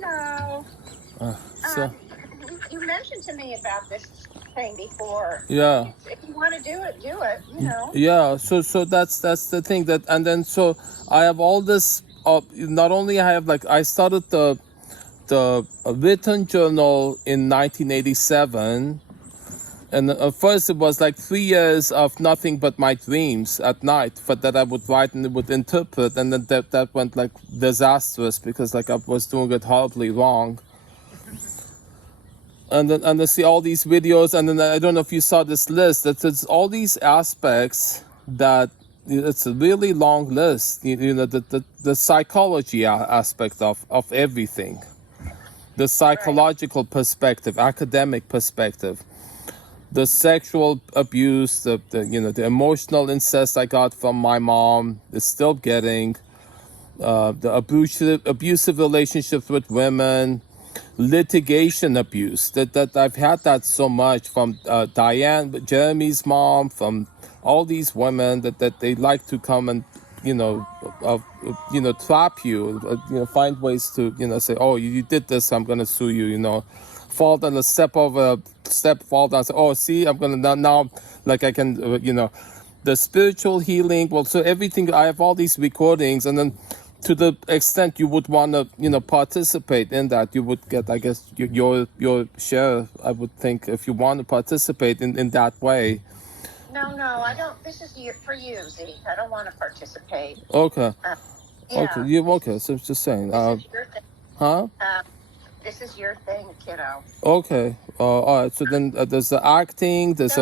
Hello. So You mentioned to me about this thing before. yeah. If you want to do it, you know. Yeah, so that's the thing that, and then so I have all this. Not only I have, like, I started the written journal in 1987, and at first it was like 3 years of nothing but my dreams at night, but that I would write and would interpret, and then that went like disastrous because like I was doing it horribly wrong. And then see all these videos, and then I don't know if you saw this list. It's all these aspects that it's a really long list. You know, the psychology aspect of everything, the psychological perspective, academic perspective, the sexual abuse, the the emotional incest I got from my mom is still getting, the abusive relationships with women. Litigation abuse that I've had that so much from Diane, Jeremy's mom, from all these women that they like to come and trap you, find ways to say, oh, you did this, I'm gonna sue you, fall down a step, fall down, say, oh, see, I'm gonna now like I can the spiritual healing. Well, so everything, I have all these recordings, and then to the extent you would want to, participate in that, you would get, I guess, your share, I would think, if you want to participate in that way. No, I don't. This is for you, Zeke. I don't want to participate. Okay. Yeah. Okay. Okay. So it's just saying. This is your thing. Huh? This is your thing, kiddo. Okay. All right. So then there's the acting. There's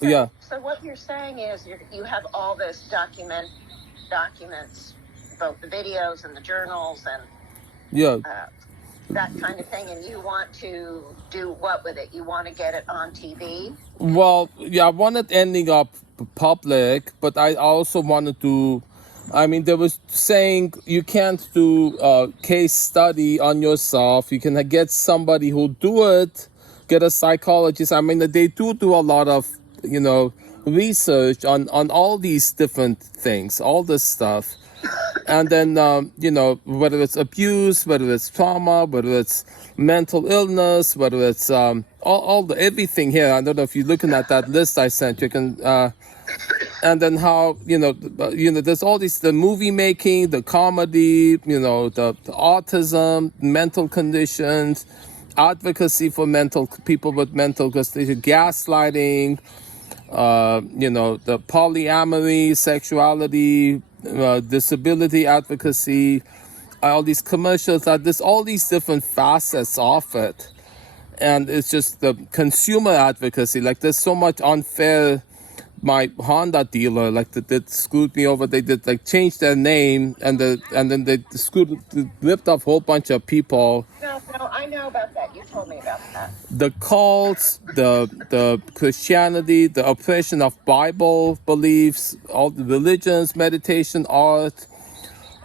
yeah. So what you're saying is you have all this documents, both the videos and the journals and that kind of thing, and you want to do what with it? You want to get it on TV? Well, yeah, I wanted ending up public, but I also wanted to, I mean, they was saying you can't do a case study on yourself. You can get somebody who'll do it, get a psychologist. I mean, they do a lot of, research on all these different things, all this stuff. And then, whether it's abuse, whether it's trauma, whether it's mental illness, whether it's everything here. I don't know if you're looking at that list I sent. You can, and then how, there's all these, the movie making, the comedy, the autism, mental conditions, advocacy for people with mental conditions, gaslighting, the polyamory, sexuality, disability advocacy, all these commercials, there's all these different facets of it. And it's just the consumer advocacy. Like, there's so much unfair. My Honda dealer, like, they screwed me over. They did like change their name, and then they ripped off a whole bunch of people. No, I know about that. You told me about that. The cults, the Christianity, the oppression of Bible beliefs, all the religions, meditation, art,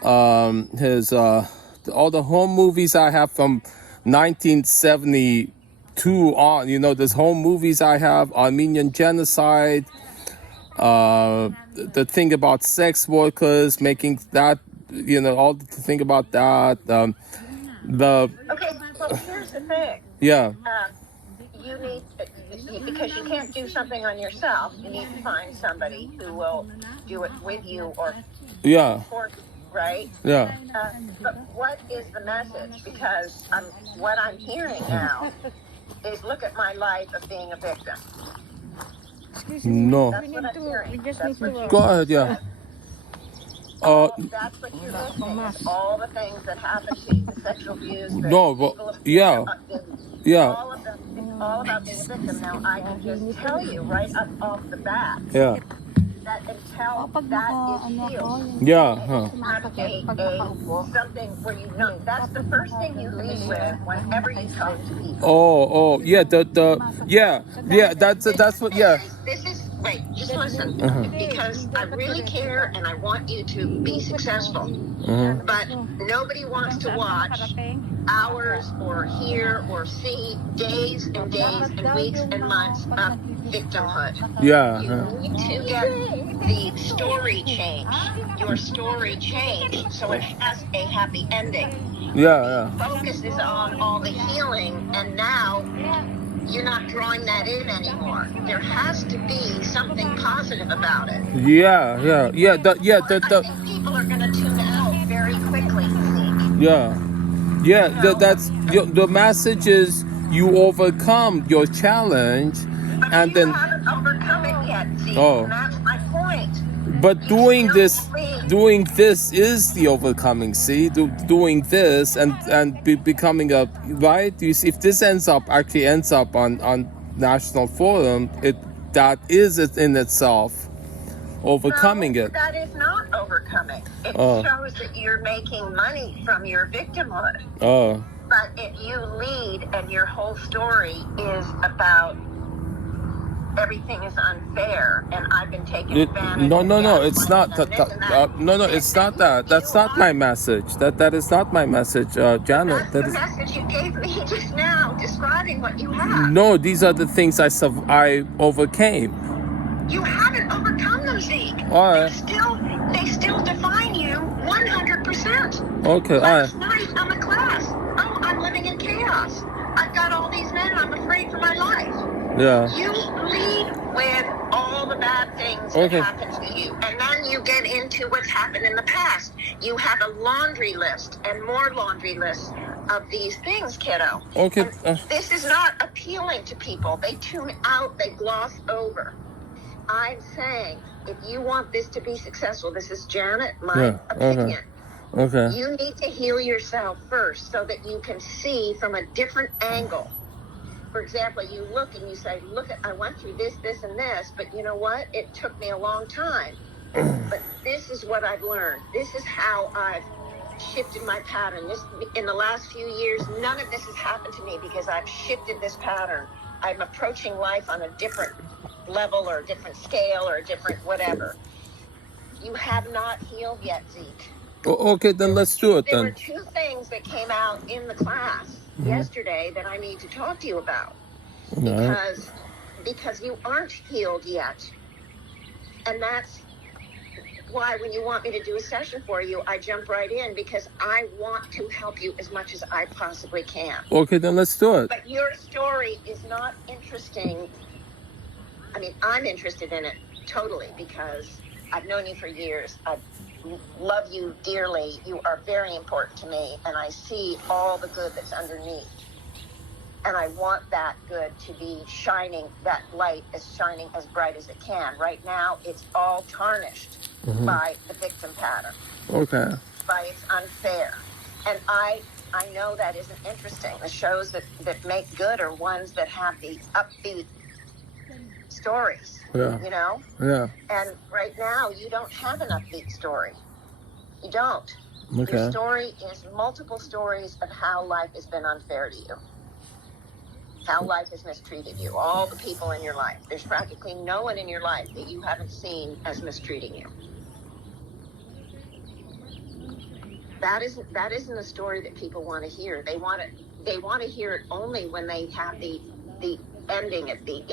all the home movies I have from 1972 on. There's home movies I have, Armenian genocide. The thing about sex workers, making that, all the thing about that. Okay, well, here's the thing. Yeah. You need, because you can't do something on yourself, you need to find somebody who will do it with you or for you, right? Yeah. But what is the message? Because what I'm hearing now is, look at my life of being a victim. No. That's what I'm hearing. Go ahead, yeah. That's what you're listening to. All the things that happen to you, the sexual abuse, yeah. All of them, it's all about being a victim. Now, I can just tell you right up off the bat that until that is healed, something where you know, that's the first thing you lead with whenever you talk to people. That's what, This is, wait, just listen, because I really care and I want you to be successful, but nobody wants to watch hours or hear or see days and days and weeks and months of victimhood. You need to get the story changed, your story changed, so it has a happy ending. Yeah, The focus is on all the healing, and now you're not drawing that in anymore. There has to be something positive about it. yeah. I think people are going to tune out very quickly, Zeke. Yeah. That's the message is you overcome your challenge, But and you then haven't overcome it yet, Zeke, and that's my point. but You doing still this believe. is the overcoming. See, doing this and becoming a right. You see, if this ends up on national forum, that is it in itself overcoming No, it. that is not overcoming. It shows that you're making money from your victimhood. But if you lead and your whole story is about everything is unfair and I've been taken advantage of. No, it's not. It's not that. That's not my message. That is not my message, Janet. That's the message you gave me just now, describing what you have. No, these are the things I overcame. You haven't overcome them, Zeke. They still define you 100%. Okay, Last night on the class, I'm living in chaos. I've got all these men, I'm afraid for my life. Yeah. You lead with all the bad things that happen to you, and then you get into what's happened in the past. You have a laundry list and more laundry lists of these things, kiddo. Okay. This is not appealing to people. They tune out, they gloss over. I'm saying, if you want this to be successful, this is Janet, my opinion. Okay. You need to heal yourself first so that you can see from a different angle. For example, you look and you say, look, I went through this, and this, but you know what? It took me a long time. But this is what I've learned. This is how I've shifted my pattern. In the last few years, none of this has happened to me because I've shifted this pattern. I'm approaching life on a different level or a different scale or a different whatever. You have not healed yet, Zeke. Okay, then let's do it There then. were two things that came out in the class yesterday that I need to talk to you about. Because you aren't healed yet. And that's why when you want me to do a session for you, I jump right in because I want to help you as much as I possibly can. Okay, then let's do it. But your story is not interesting. I mean, I'm interested in it totally because I've known you for years. I love you dearly. You are very important to me, and I see all the good that's underneath. And I want that good to be shining, that light is shining as bright as it can. Right now, it's all tarnished by the victim pattern. Okay. By it's unfair. And I know that isn't interesting. The shows that make good are ones that have the upbeat stories, you know? Yeah. And right now, you don't have an upbeat story. You don't. Okay. Your story is multiple stories of how life has been unfair to you. How life has mistreated you. All the people in your life. There's practically no one in your life that you haven't seen as mistreating you. That isn't a story that people want to hear. They want to hear it only when they have the ending at they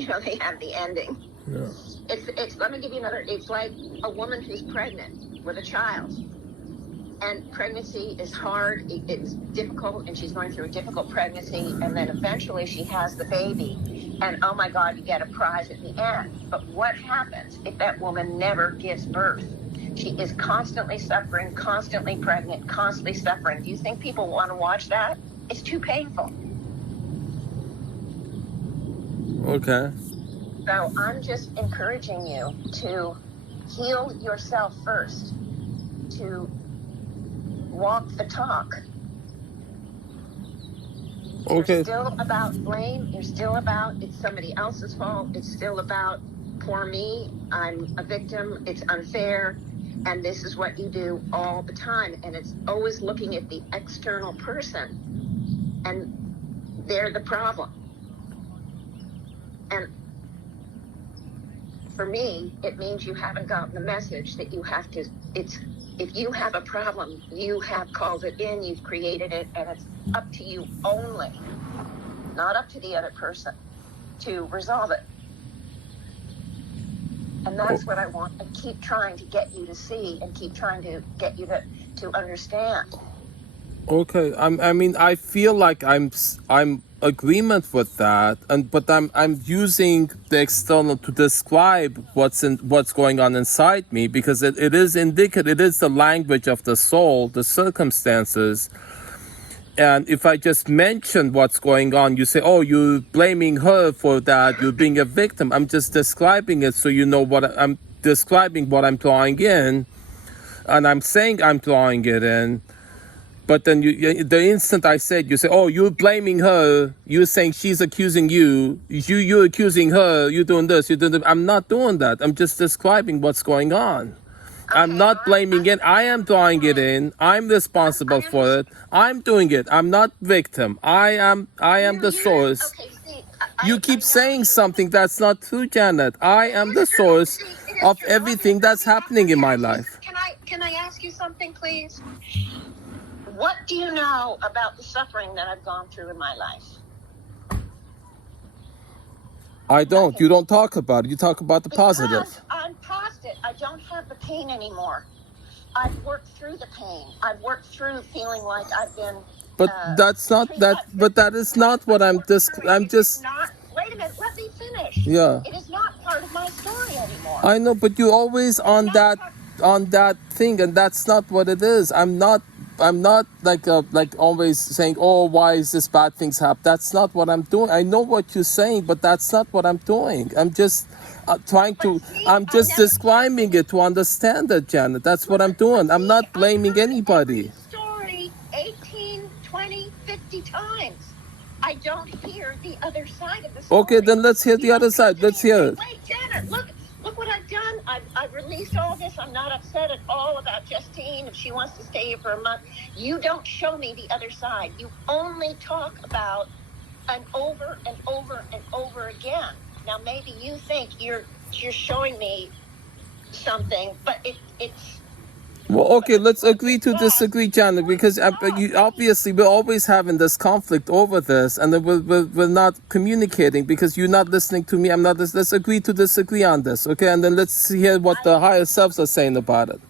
have the ending. Yeah. It's let me give you another. It's like a woman who's pregnant with a child. And pregnancy is hard, it's difficult, and she's going through a difficult pregnancy, and then eventually she has the baby, and oh my God, you get a prize at the end. But what happens if that woman never gives birth? She is constantly suffering, constantly pregnant, constantly suffering. Do you think people want to watch that? It's too painful. Okay. So I'm just encouraging you to heal yourself first, to walk the talk. Okay. You're still about blame. You're still about it's somebody else's fault. It's still about poor me. I'm a victim. It's unfair. And this is what you do all the time. And it's always looking at the external person. And they're the problem. And for me, it means you haven't gotten the message that you have to, if you have a problem, you have called it in, you've created it, and it's up to you only, not up to the other person, to resolve it. And that's what I want. I keep trying to get you to see and keep trying to get you to understand. Okay, I mean, I feel like I'm agreement with that, but I'm using the external to describe what's going on inside me, because it is indicative. It is the language of the soul, the circumstances. And if I just mention what's going on, you say, "Oh, you're blaming her for that. You're being a victim." I'm just describing it so you know I'm describing what I'm drawing in, and I'm saying I'm drawing it in. But then the instant I said, you say, "Oh, you're blaming her. You're saying she's accusing you. You're accusing her. You're doing this. You're doing that." I'm not doing that. I'm just describing what's going on. I'm not blaming it. I am drawing it in. I'm responsible for it. I'm doing it. I'm not victim. I am the source. Okay, see, You keep saying something that's not true, Janet. I am the source of everything that's happening in my life. Can I ask you something, please? What do you know about the suffering that I've gone through in my life? I don't. You don't talk about it. You talk about the positive. Because I'm past it. I don't have the pain anymore. I've worked through the pain. I've worked through feeling like I've been. But that's not that. But that is not what I'm just. I'm just. Wait a minute. Let me finish. Yeah. It is not part of my story anymore. I know, but you're always on that thing, and that's not what it is. I'm not like always saying, "Oh, why is this bad things happen?" That's not what I'm doing. I know what you're saying, but that's not what I'm doing. I'm just I'm just describing it to understand it, Janet. That's what I'm doing. I'm not blaming anybody. Story 18, 20, 50 times. I don't hear the other side of the story. Okay, then let's hear the other side. Let's hear it. Wait, Janet, look what I've done. I've released all this. I'm not upset at all about Justine if she wants to stay here for a month. You don't show me the other side. You only talk about and over and over and over again. Now maybe you think you're showing me something, but it's. Well, okay, let's agree to disagree, Janet, because obviously we're always having this conflict over this, and then we're not communicating because you're not listening to me. I'm not. Let's agree to disagree on this, okay? And then let's hear what the higher selves are saying about it.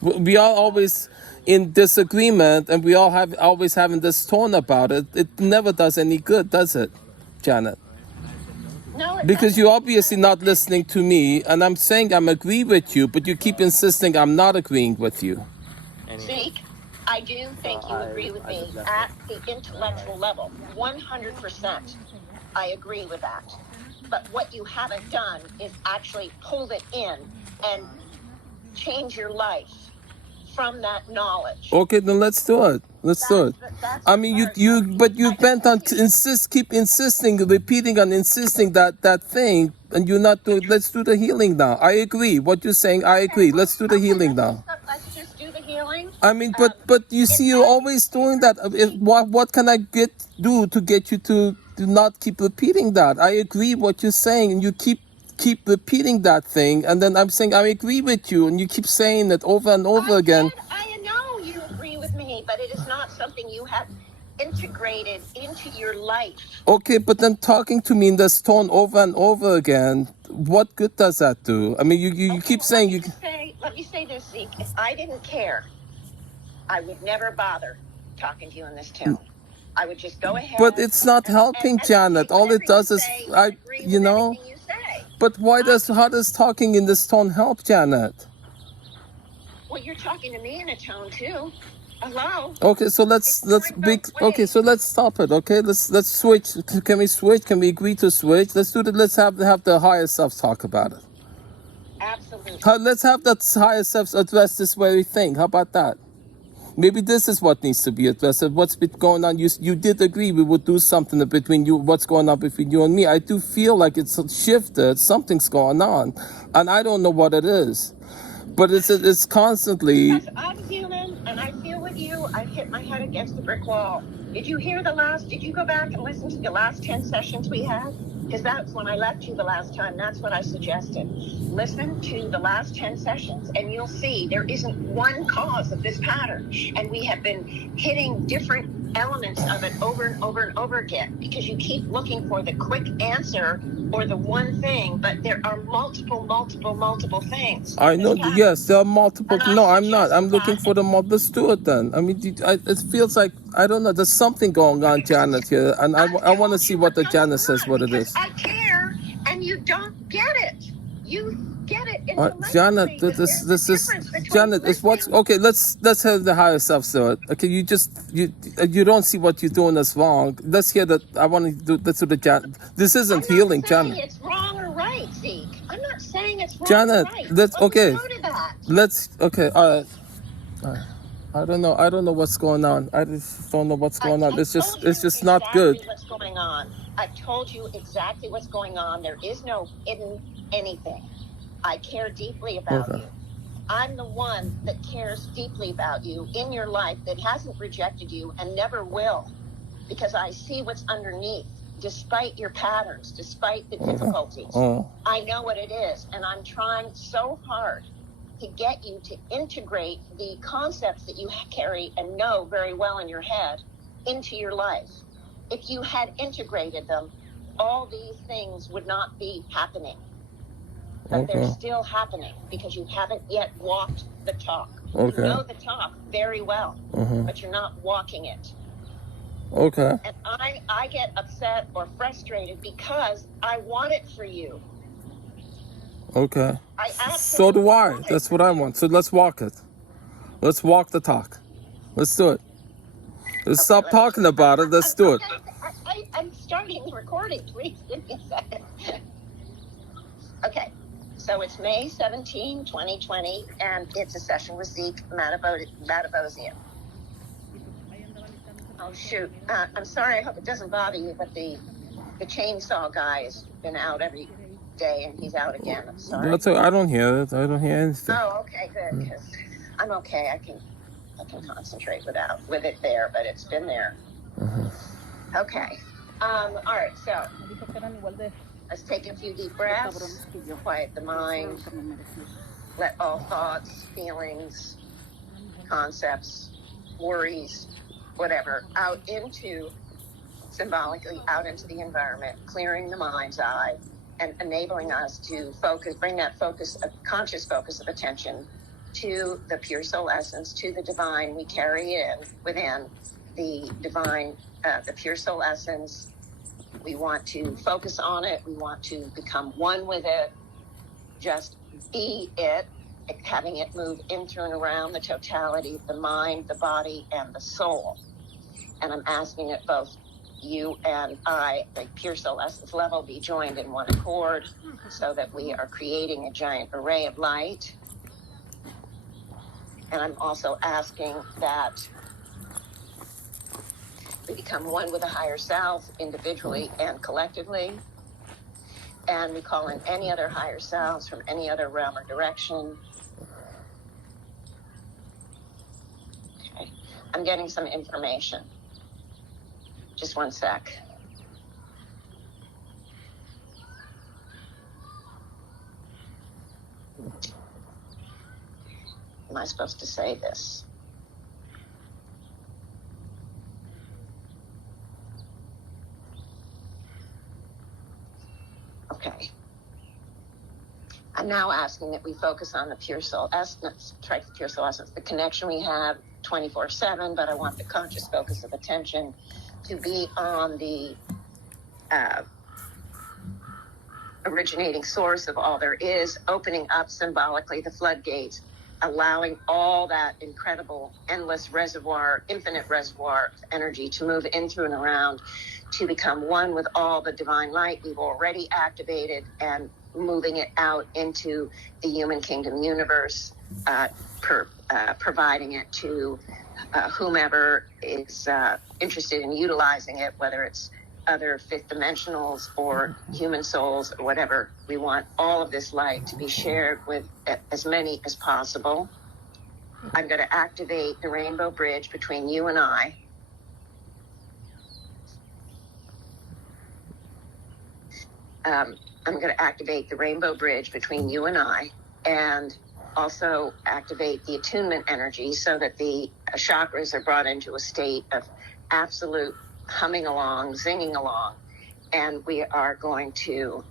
We are always in disagreement, and we all always having this tone about it. It never does any good, does it, Janet? No, because you're obviously not listening to me, and I'm saying I'm agree with you, but you keep insisting I'm not agreeing with you. See, I do think you agree with me at the intellectual level, 100%. I agree with that. But what you haven't done is actually pulled it in and change your life from that knowledge. Okay, then let's do it. Let's do it. I mean, you bent on keep insisting, repeating and insisting that thing, and you're not doing. Let's do the healing now. I agree. What you're saying, I agree. Let's do the healing now. Let's just do the healing. I mean, but you see, you're always doing that. What can I do to get you to not keep repeating that? I agree what you're saying, and you keep repeating that thing, and then I'm saying I agree with you, and you keep saying it over and over again. I know you agree with me, but it is not something you have integrated into your life. Okay, but then talking to me in this tone over and over again, what good does that do? I mean, you keep saying you. Let me say this, Zeke. If I didn't care, I would never bother talking to you in this tone. I would just go ahead. But it's not helping, Janet. All it does is, you know. But how does talking in this tone help, Janet? Well, you're talking to me in a tone too. Hello. Okay, so let's stop it. Okay, let's switch. Can we switch? Can we agree to switch? Let's do that. Let's have the higher self talk about it. Absolutely. Let's have the higher self address this very thing. How about that? Maybe this is what needs to be addressed. What's been going on? You did agree we would do something between you. What's going on between you and me? I do feel like it's shifted. Something's going on, and I don't know what it is. But it's constantly. Because I'm human, and I feel with you. I've hit my head against the brick wall. Did you go back and listen to the last 10 sessions we had? Because that's when I left you the last time. That's what I suggested. Listen to the last 10 sessions, and you'll see there isn't one cause of this pattern. And we have been hitting different elements of it over and over and over again, because you keep looking for the quick answer or the one thing, but there are multiple things. I know, yes, there are multiple. And No, I I'm not. I'm suggested looking that. for the let's do it then. I mean, it feels like, I don't know, there's something going on, Janet, here. And I want to see what the Janet says, what it is. I care, and you don't get it. You get it intellectually. Janet, this is Janet. It's what's okay. Let's have the higher self do it. Okay, you don't see what you're doing that's wrong. Let's hear that. I want to do. Let's do the Janet. This isn't healing, Janet. I'm not saying it's wrong or right, Zeke. I'm not saying it's wrong Janet, or right. let's okay. Let's okay. All right. I don't know what's going on. I just don't know what's going on. It's just not good. What's going on? I've told you exactly what's going on. There is no hidden anything. I care deeply about you. I'm the one that cares deeply about you in your life, that hasn't rejected you and never will, because I see what's underneath, despite your patterns, despite the difficulties. I know what it is, and I'm trying so hard to get you to integrate the concepts that you carry and know very well in your head into your life. If you had integrated them, all these things would not be happening. But they're still happening because you haven't yet walked the talk. You know the talk very well, but you're not walking it. And I get upset or frustrated because I want it for you. So do I. That's what I want. So let's walk it. Let's walk the talk. Let's do it. Let's stop talking about it. Let's do it. I'm starting the recording. Please give me a second. Okay. So it's May 17, 2020, and it's a session with Zeke Matabosian. Oh, shoot. I'm sorry. I hope it doesn't bother you, but the chainsaw guy has been out every day, and he's out again. I'm sorry. That's I don't hear it. I don't hear anything. Oh, okay, good. Because I'm okay. I can concentrate with it there, but it's been there. Okay. All right. So let's take a few deep breaths. Quiet the mind. Let all thoughts, feelings, concepts, worries, whatever, symbolically out into the environment, clearing the mind's eye and enabling us to bring that conscious focus of attention to the pure soul essence, to the divine we carry within the divine, the pure soul essence. We want to focus on it. We want to become one with it. Just be it, having it move in, through, and around the totality of the mind, the body, and the soul. And I'm asking that both you and I, the pure soul essence level, be joined in one accord so that we are creating a giant array of light. And I'm also asking that we become one with a higher self, individually and collectively. And we call in any other higher selves from any other realm or direction. Okay. I'm getting some information. Just one sec. Am I supposed to say this? Okay. I'm now asking that we focus on the pure soul essence, the pure soul essence, the connection we have 24/7, but I want the conscious focus of attention to be on the originating source of all there is, opening up symbolically the floodgates, allowing all that incredible, endless reservoir, infinite reservoir of energy to move in, through, and around, to become one with all the divine light we've already activated, and moving it out into the human kingdom universe, providing it to whomever is interested in utilizing it, whether it's other fifth dimensionals or human souls or whatever. We want all of this light to be shared with as many as possible. I'm going to activate the rainbow bridge between you and I. I'm going to activate the rainbow bridge between you and I, and also activate the attunement energy so that the chakras are brought into a state of absolute humming along, zinging along, and we are going to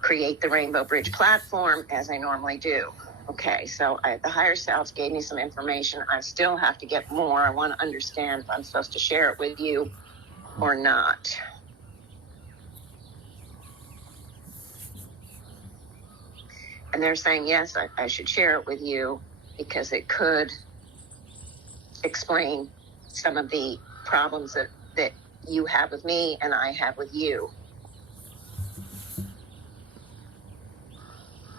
create the Rainbow Bridge platform as I normally do. Okay, so the higher selves gave me some information. I still have to get more. I want to understand if I'm supposed to share it with you or not. And they're saying, yes, I should share it with you because it could explain some of the problems that you have with me and I have with you.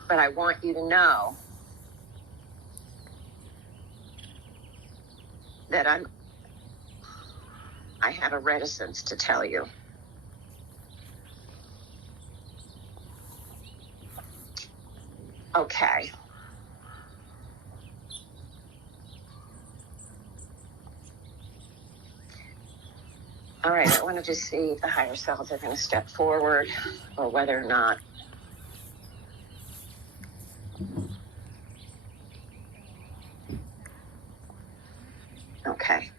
But I want you to know that I have a reticence to tell you. Okay. All right, I want to just see if the higher selves are going to step forward or whether or not. Okay.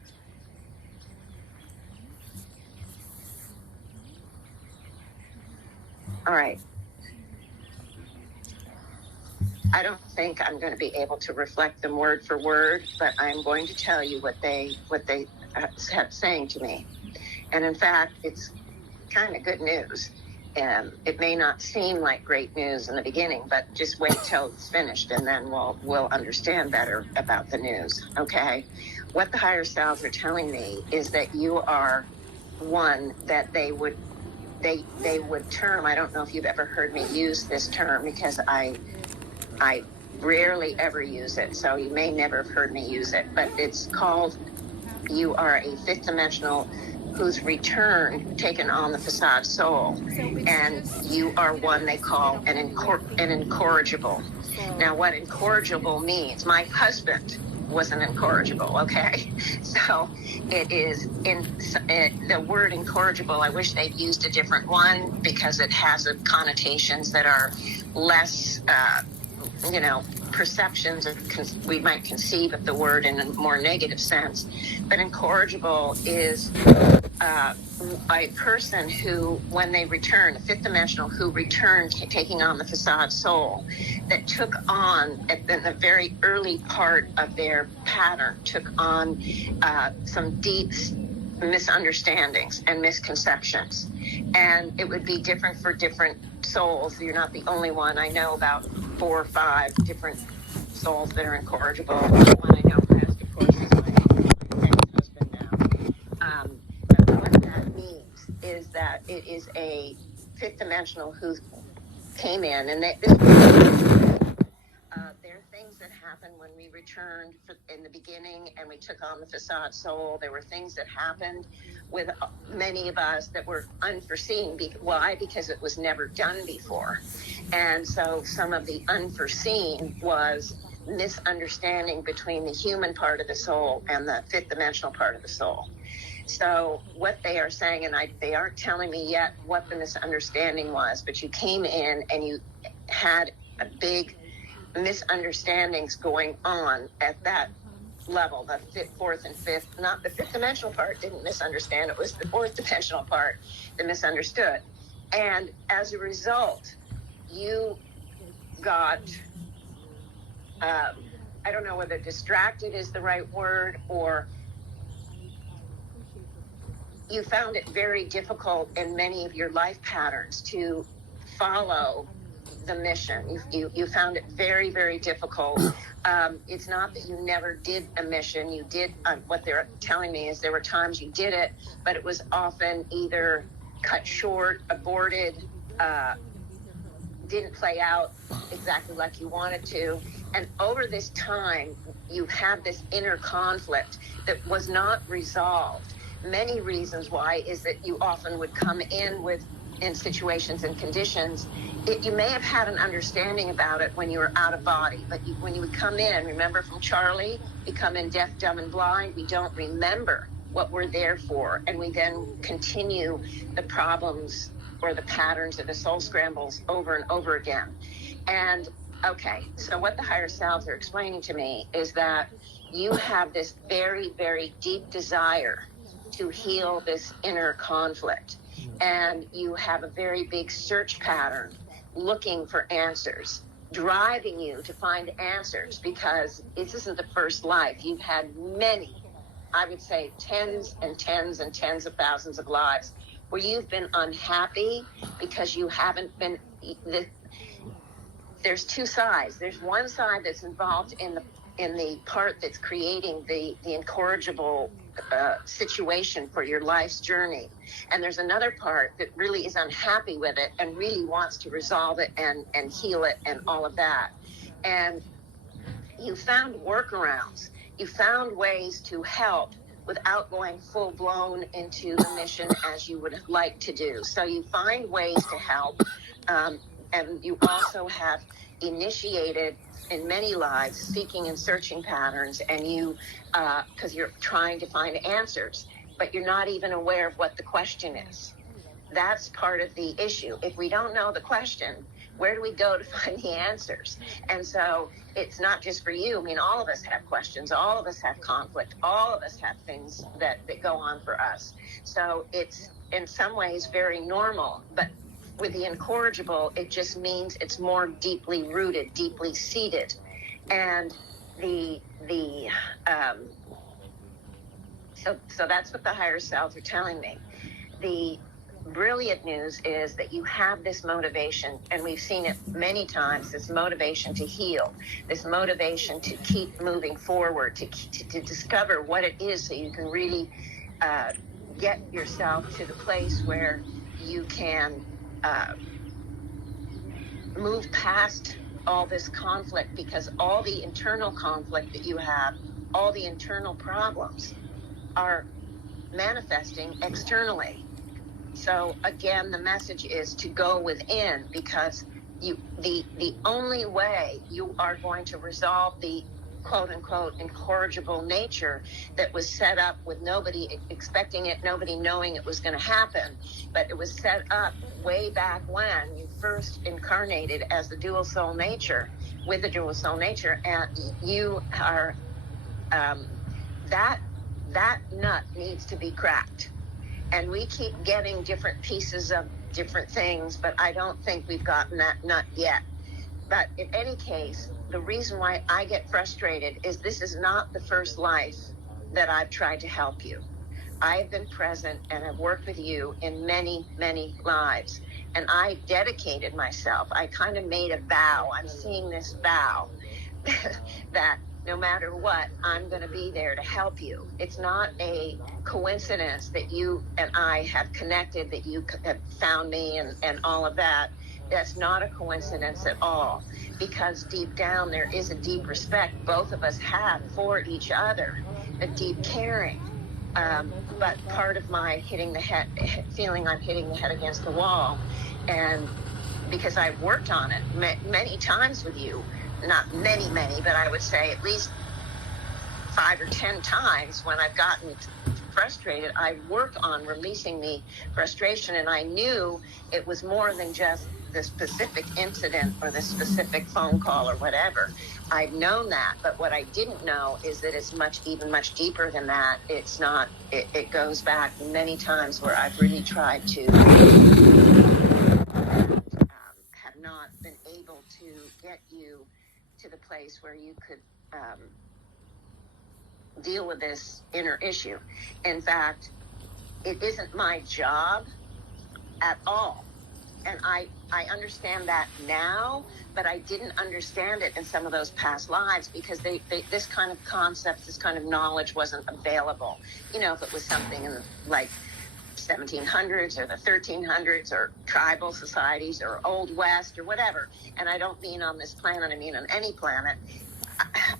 All right. I don't think I'm going to be able to reflect them word for word, but I'm going to tell you what they have saying to me. And in fact, it's kind of good news. It may not seem like great news in the beginning, but just wait till it's finished, and then we'll understand better about the news. Okay, what the higher selves are telling me is that you are one that they would term. I don't know if you've ever heard me use this term because I rarely ever use it, so you may never have heard me use it. But it's called, you are a fifth dimensional who's returned, taken on the facade soul, and you are one they call an incorrigible. Now, what incorrigible means, my husband was an incorrigible, okay? So it is, the word incorrigible, I wish they'd used a different one because it has connotations that are less, perceptions of we might conceive of the word in a more negative sense. But incorrigible is a person who, when they return, a fifth dimensional who returned, taking on the facade soul, that took on, in the very early part of their pattern, took on some deep misunderstandings and misconceptions. And it would be different for different souls. You're not the only one. I know about 4 or 5 different souls that are incorrigible. The one I know best, of course, is my ex-husband now. But what that means is that it is a fifth dimensional who came in, and there are things that happened when we returned in the beginning and we took on the facade soul. There were things that happened with many of us that were unforeseen. Why? Because it was never done before. And so some of the unforeseen was misunderstanding between the human part of the soul and the fifth dimensional part of the soul. So what they are saying, and they aren't telling me yet what the misunderstanding was, but you came in and you had a big misunderstandings going on at that level, the fourth and fifth. Not the fifth dimensional part didn't misunderstand, it was the fourth dimensional part that misunderstood. And as a result, you got, I don't know whether distracted is the right word, or you found it very difficult in many of your life patterns to follow the mission. You found it very, very difficult. It's not that you never did a mission. You did, what they're telling me is there were times you did it, but it was often either cut short, aborted, didn't play out exactly like you wanted to. And over this time, you have this inner conflict that was not resolved. Many reasons why is that you often would come in situations and conditions. You may have had an understanding about it when you were out of body, but when you would come in, remember from Charlie, you come in deaf, dumb, and blind. We don't remember what we're there for, and we then continue the problems or the patterns of the soul scrambles over and over again. And okay, so what the higher selves are explaining to me is that you have this very, very deep desire to heal this inner conflict. And you have a very big search pattern looking for answers, driving you to find answers, because this isn't the first life. You've had many, I would say tens and tens and tens of thousands of lives where you've been unhappy because you haven't been, there's two sides. There's one side that's involved in the part that's creating the incorrigible situation for your life's journey. And there's another part that really is unhappy with it and really wants to resolve it and heal it and all of that. And you found workarounds. You found ways to help without going full-blown into the mission as you would like to do. So you find ways to help, and you also have initiated in many lives seeking and searching patterns, and you, because you're trying to find answers, but you're not even aware of what the question is. That's part of the issue. If we don't know the question, where do we go to find the answers? And so it's not just for you. I mean, all of us have questions. All of us have conflict. All of us have things that go on for us. So it's in some ways very normal. But with the incorrigible, it just means it's more deeply rooted, deeply seated. And so that's what the higher selves are telling me. The brilliant news is that you have this motivation, and we've seen it many times, this motivation to heal, this motivation to keep moving forward, to discover what it is so you can really get yourself to the place where you can move past all this conflict, because all the internal conflict that you have, all the internal problems are manifesting externally. So again, the message is to go within, because the only way you are going to resolve the quote unquote incorrigible nature that was set up with nobody expecting it, nobody knowing it was going to happen, but it was set up way back when you first incarnated as the dual soul nature, with the dual soul nature, and you are that nut needs to be cracked. And we keep getting different pieces of different things, but I don't think we've gotten that nut yet. But in any case, the reason why I get frustrated is this is not the first life that I've tried to help you. I have been present and have worked with you in many, many lives. And I dedicated myself. I kind of made a vow. I'm seeing this vow that no matter what, I'm going to be there to help you. It's not a coincidence that you and I have connected, that you have found me and all of that. That's not a coincidence at all, because deep down there is a deep respect both of us have for each other, a deep caring. But part of my feeling I'm hitting the head against the wall, and because I've worked on it many times with you, not many, but I would say at least 5 or 10 times when I've gotten frustrated, I work on releasing the frustration, and I knew it was more than just the specific incident or the specific phone call or whatever. I've known that, but what I didn't know is that it's much deeper than that. It's not, it goes back many times where I've really tried to have not been able to get you to the place where you could deal with this inner issue. In fact, it isn't my job at all. And I understand that now, but I didn't understand it in some of those past lives, because this kind of concept, this kind of knowledge wasn't available. You know, if it was something in like 1700s or the 1300s or tribal societies or Old West or whatever. And I don't mean on this planet, I mean on any planet.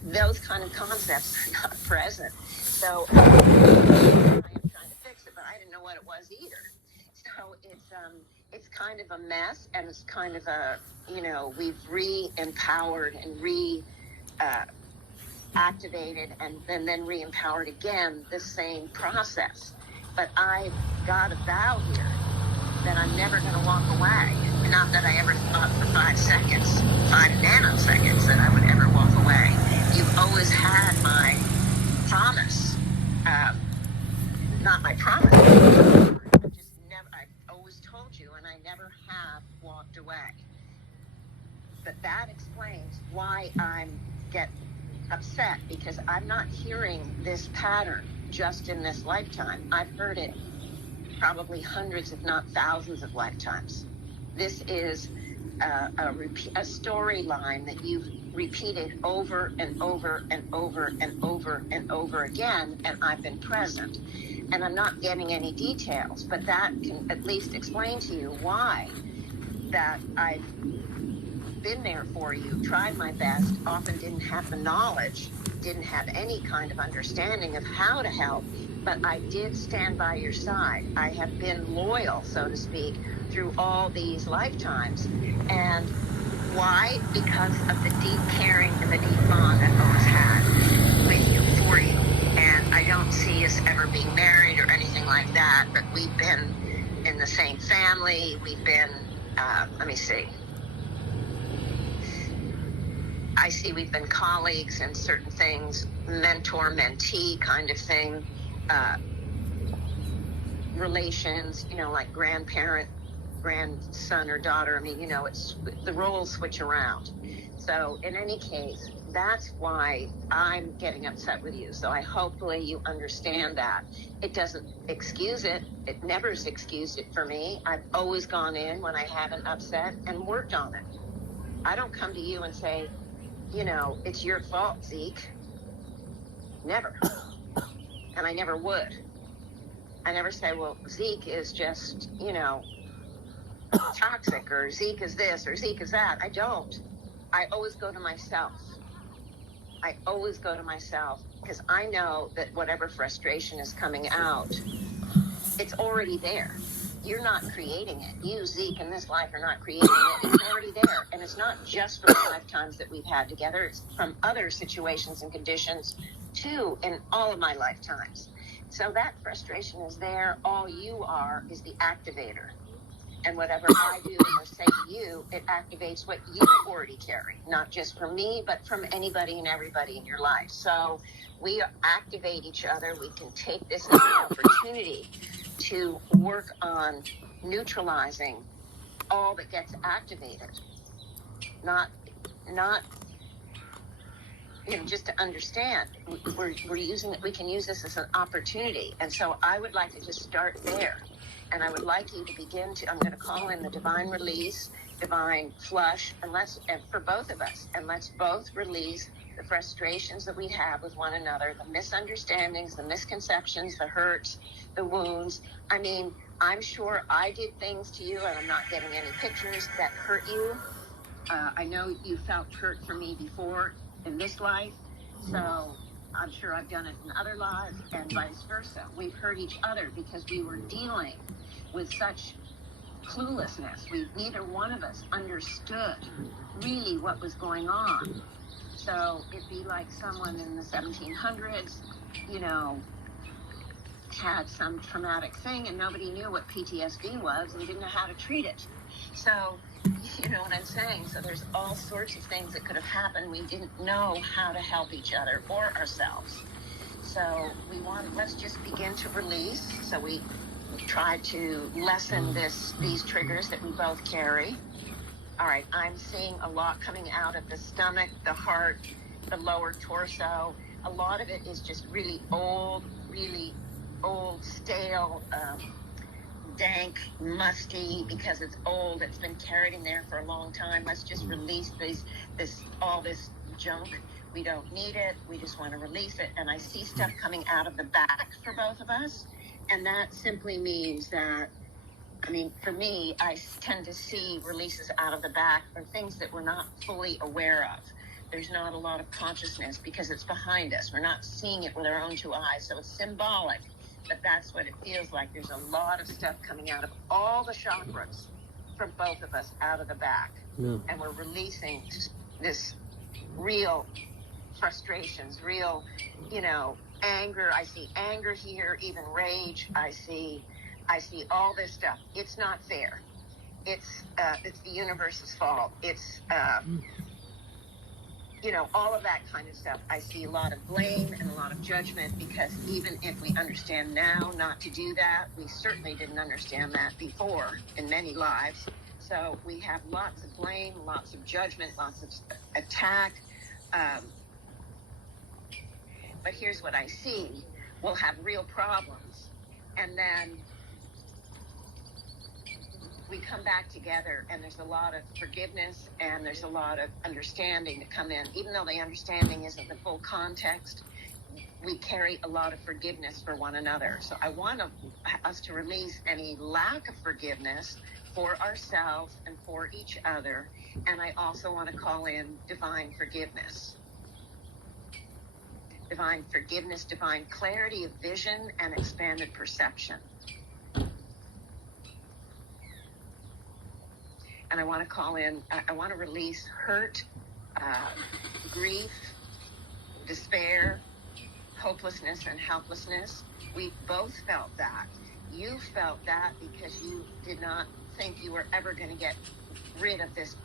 Those kind of concepts are not present. So I am trying to fix it, but I didn't know what it was either. So it's kind of a mess, and it's kind of a, we've re-empowered and activated and then re-empowered again the same process. But I've got a vow here that I'm never going to walk away. Not that I ever thought for 5 seconds, 5 nanoseconds that I would ever walk away. You've always had my promise, not my promise. I just never. I always told you, and I never have walked away. But that explains why I'm get upset, because I'm not hearing this pattern just in this lifetime. I've heard it probably hundreds, if not thousands, of lifetimes. This is a storyline that you've repeated over and over and over and over and over again, and I've been present. And I'm not getting any details, but that can at least explain to you why that I've been there for you, tried my best, often didn't have the knowledge, didn't have any kind of understanding of how to help, but I did stand by your side. I have been loyal, so to speak, through all these lifetimes. And why? Because of the deep caring and the deep bond I've always had with you, for you. And I don't see us ever being married or anything like that, but we've been in the same family. We've been, let me see. I see we've been colleagues in certain things, mentor-mentee kind of thing, relations, like grandparent, grandson or daughter. I mean, it's the roles switch around. So in any case, that's why I'm getting upset with you. So hopefully you understand that. It doesn't excuse it. It never's excused it for me. I've always gone in when I haven't upset and worked on it. I don't come to you and say, it's your fault, Zeke. Never. And I never would. I never say, well, Zeke is just, toxic, or Zeke is this, or Zeke is that. I don't. I always go to myself. I always go to myself, because I know that whatever frustration is coming out, it's already there. You're not creating it. You, Zeke, in this life are not creating it. It's already there. And it's not just from the lifetimes that we've had together. It's from other situations and conditions, too, in all of my lifetimes. So that frustration is there. All you are is the activator. And whatever I do or say to you, it activates what you already carry, not just from me, but from anybody and everybody in your life. So we activate each other. We can take this as an opportunity to work on neutralizing all that gets activated. Not just to understand, we're using it. We can use this as an opportunity. And so I would like to just start there. And I would like you to begin to, I'm going to call in the divine release, divine flush, and for both of us, and let's both release the frustrations that we have with one another, the misunderstandings, the misconceptions, the hurts, the wounds. I mean, I'm sure I did things to you, and I'm not getting any pictures that hurt you. I know you felt hurt for me before in this life, so I'm sure I've done it in other lives, and vice versa. We've hurt each other because we were dealing with such cluelessness. Neither one of us understood really what was going on. So it'd be like someone in the 1700s, had some traumatic thing and nobody knew what PTSD was and didn't know how to treat it. So, you know what I'm saying? So there's all sorts of things that could have happened. We didn't know how to help each other or ourselves. So let's just begin to release. So we try to lessen these triggers that we both carry. All right, I'm seeing a lot coming out of the stomach, the heart, the lower torso. A lot of it is just really old, stale, dank, musty, because it's old. It's been carried in there for a long time. Let's just release all this junk. We don't need it. We just want to release it. And I see stuff coming out of the back for both of us. And that simply means that, for me, I tend to see releases out of the back or things that we're not fully aware of. There's not a lot of consciousness because it's behind us. We're not seeing it with our own two eyes. So it's symbolic, but that's what it feels like. There's a lot of stuff coming out of all the chakras from both of us out of the back. Yeah. And we're releasing this real frustrations, real, anger. I see anger here, even rage. I see all this stuff. It's not fair. It's the universe's fault. It's all of that kind of stuff. I see a lot of blame and a lot of judgment, because even if we understand now not to do that, we certainly didn't understand that before in many lives. So we have lots of blame, lots of judgment, lots of attack. But here's what I see. We'll have real problems. And then we come back together, and there's a lot of forgiveness and there's a lot of understanding to come in. Even though the understanding isn't the full context, we carry a lot of forgiveness for one another. So I want us to release any lack of forgiveness for ourselves and for each other. And I also want to call in divine forgiveness. Divine forgiveness, divine clarity of vision, and expanded perception. And I want to call in, I want to release hurt, grief, despair, hopelessness, and helplessness. We both felt that. You felt that because you did not think you were ever going to get rid of this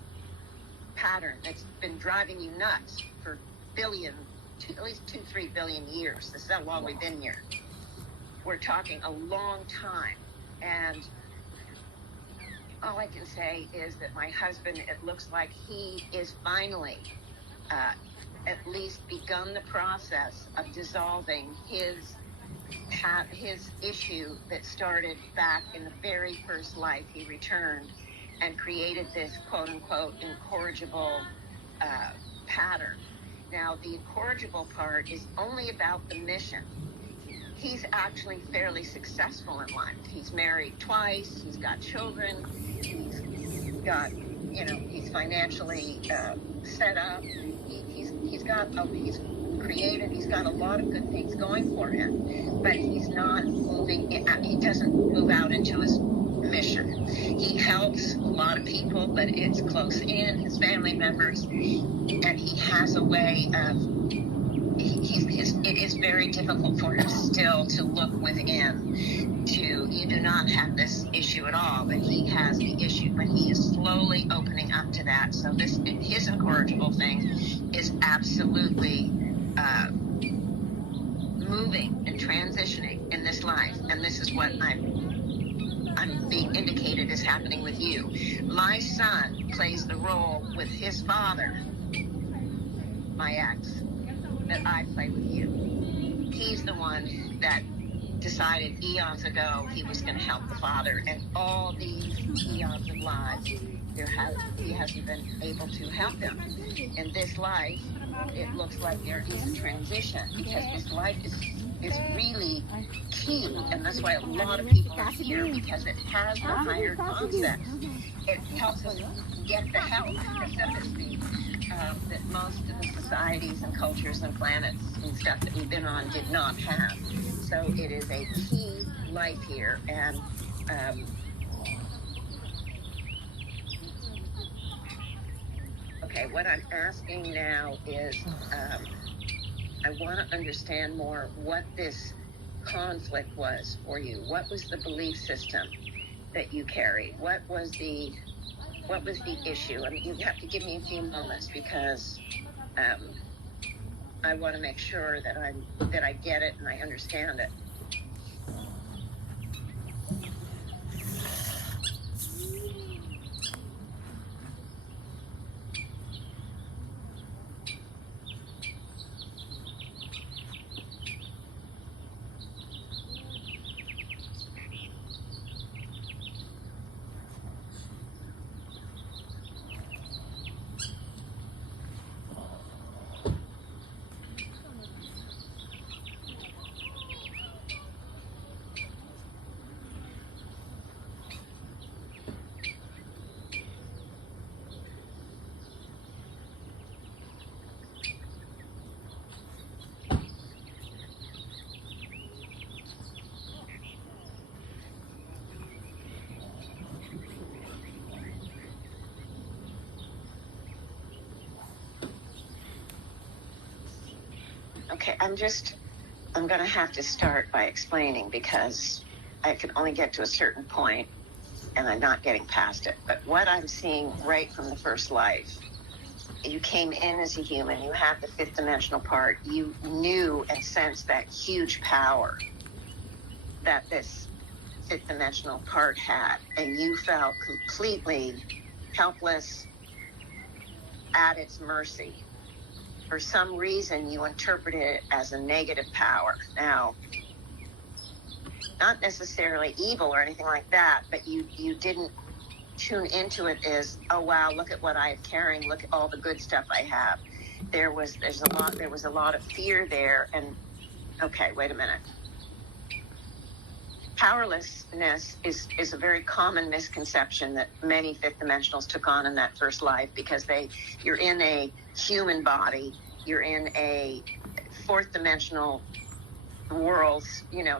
pattern that's been driving you nuts for at least 2-3 billion years. This is how long we've been here. We're talking a long time. And all I can say is that my husband, it looks like he is finally at least begun the process of dissolving his issue that started back in the very first life he returned and created this quote-unquote incorrigible pattern. Now, the incorrigible part is only about the mission. He's actually fairly successful in life. He's married twice. He's got children. He's got, he's financially set up. He's creative. He's got a lot of good things going for him. But he's not moving. He doesn't move out into his mission. He helps a lot of people, but it's close in, his family members, and he has a way of. It is very difficult for him still to look within. You do not have this issue at all, but he has the issue, but he is slowly opening up to that. So his incorrigible thing is absolutely moving and transitioning in this life, and this is what I'm being indicated is happening with you. My son plays the role with his father, my ex, that I play with you. He's the one that decided eons ago he was going to help the father, and all these eons of lives, he hasn't been able to help him. In this life, it looks like there is a transition, because this life is really key, and that's why a lot of people are here, because it has the higher concepts. It helps us get the help, so to speak, that most of the societies and cultures and planets and stuff that we've been on did not have. So it is a key life here, and okay, what I'm asking now is I want to understand more what this conflict was for you. What was the belief system that you carried? What was the issue? I mean, you have to give me a few moments, because I want to make sure that I get it and I understand it. Okay, I'm going to have to start by explaining, because I can only get to a certain point and I'm not getting past it. But what I'm seeing right from the first life you came in as a human, you have the fifth dimensional part, you knew and sensed that huge power that this fifth dimensional part had, and you felt completely helpless, at its mercy. For some reason, you interpreted it as a negative power. Now, not necessarily evil or anything like that, but you didn't tune into it as, oh wow, look at what I'm carrying, look at all the good stuff I have. There was a lot of fear there. And okay, wait a minute. Powerlessness is a very common misconception that many fifth dimensionals took on in that first life, because you're in a human body, you're in a fourth dimensional world,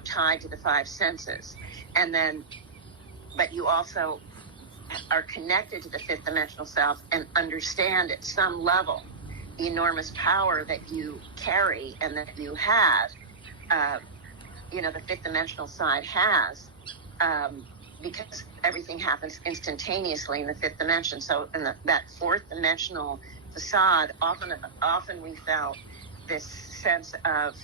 tied to the five senses, but you also are connected to the fifth dimensional self and understand at some level the enormous power that you carry and that you have. The fifth dimensional side has, because everything happens instantaneously in the fifth dimension. So in that fourth dimensional facade, often we felt this sense of,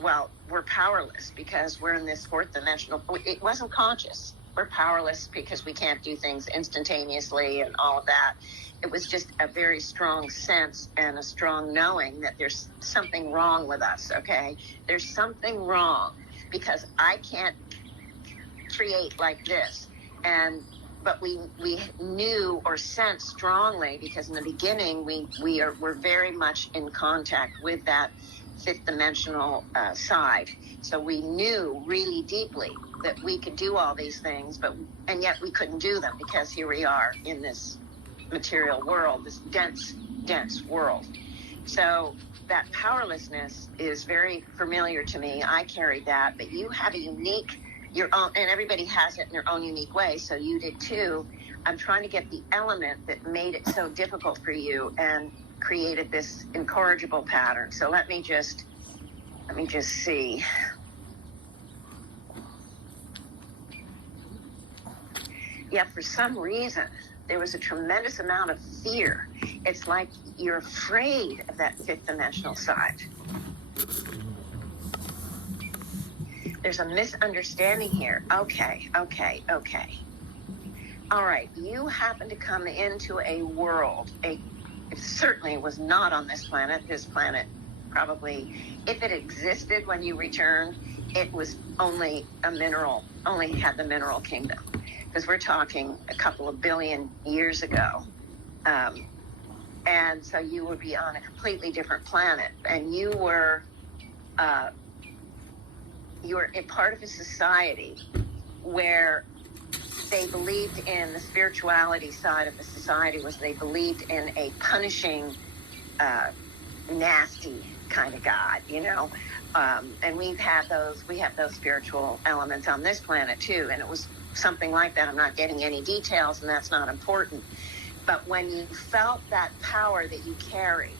well, we're powerless because we're in this fourth dimensional. It wasn't conscious. We're powerless because we can't do things instantaneously and all of that. It was just a very strong sense and a strong knowing that there's something wrong with us, okay? There's something wrong because I can't create like this. But we knew or sensed strongly, because in the beginning we're very much in contact with that fifth dimensional side. So we knew really deeply that we could do all these things, and yet we couldn't do them because here we are in this material world, this dense world. So that powerlessness is very familiar to me. I carried that, but you have your own, and everybody has it in their own unique way. So you did too. I'm trying to get the element that made it so difficult for you and created this incorrigible pattern. So let me just see. Yeah, for some reason, there was a tremendous amount of fear. It's like you're afraid of that fifth dimensional side. There's a misunderstanding here. Okay. All right, you happen to come into a world. It certainly was not on this planet. This planet probably, if it existed when you returned, it was only had the mineral kingdom. Because we're talking a couple of billion years ago. And so you would be on a completely different planet. And you were a part of a society where they believed in the spirituality side of the society. They believed in a punishing, nasty kind of God, and we have those spiritual elements on this planet too. And it was something like that. I'm not getting any details, and that's not important. But when you felt that power that you carry,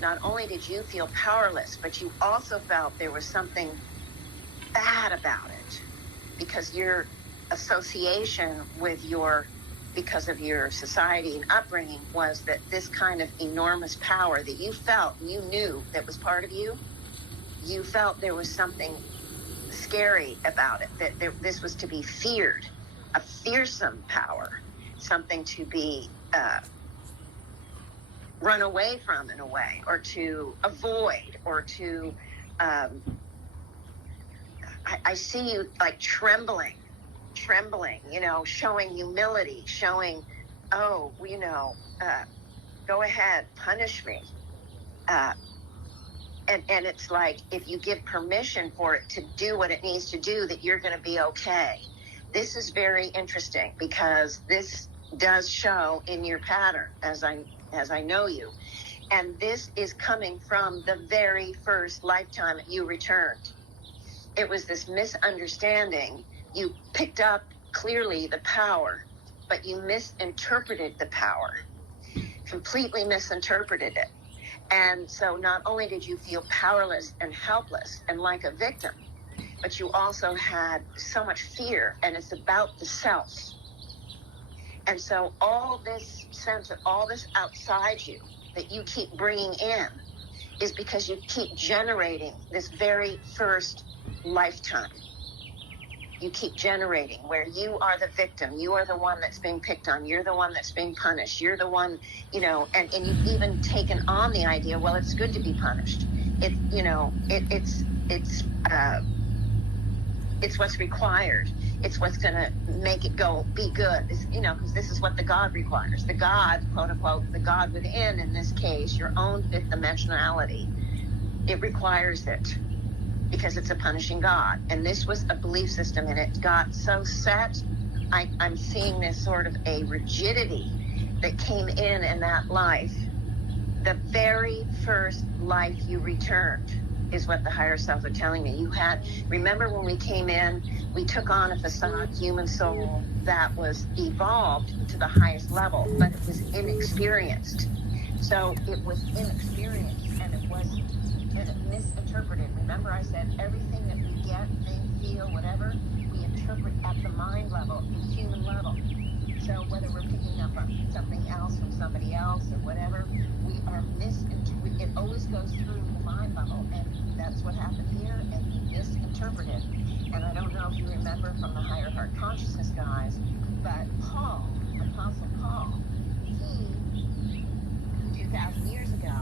not only did you feel powerless, but you also felt there was something bad about it, because your association because of your society and upbringing was that this kind of enormous power that you felt, you knew that was part of you, you felt there was something scary about it, that this was to be feared, a fearsome power, something to be run away from in a way, or to avoid, or to I see you like trembling, showing humility, showing, go ahead, punish me. And it's like, if you give permission for it to do what it needs to do, that you're going to be okay. This is very interesting, because this does show in your pattern as I know you. And this is coming from the very first lifetime that you returned. It was this misunderstanding. You picked up clearly the power, but you misinterpreted the power, completely misinterpreted it. And so not only did you feel powerless and helpless and like a victim, but you also had so much fear, and it's about the self. And so all this sense that all this outside you that you keep bringing in is because you keep generating this very first lifetime. You keep generating where you are the victim. You are the one that's being picked on. You're the one that's being punished. You're the one, you know, and you've even taken on the idea, well, it's good to be punished. It, you know, it's what's required. It's what's going to make it be good. It's, you know, because this is what the God requires. The God, quote unquote, the God within, in this case, your own fifth dimensionality, it requires it because it's a punishing God. And this was a belief system, and it got so set. I'm seeing this sort of a rigidity that came in that life. The very first life you returned is what the higher self are telling me. Remember when we came in, we took on a facade human soul that was evolved to the highest level, but it was inexperienced. So it was inexperienced, and it misinterpreted. Remember I said everything that we get, think, feel, whatever, we interpret at the mind level, the human level. So whether we're picking up on something else from somebody else or whatever, we are it always goes through the mind level, and that's what happened here, and we misinterpret it. And I don't know if you remember from the higher heart consciousness guys, but Paul, Apostle Paul, he, 2,000 years ago,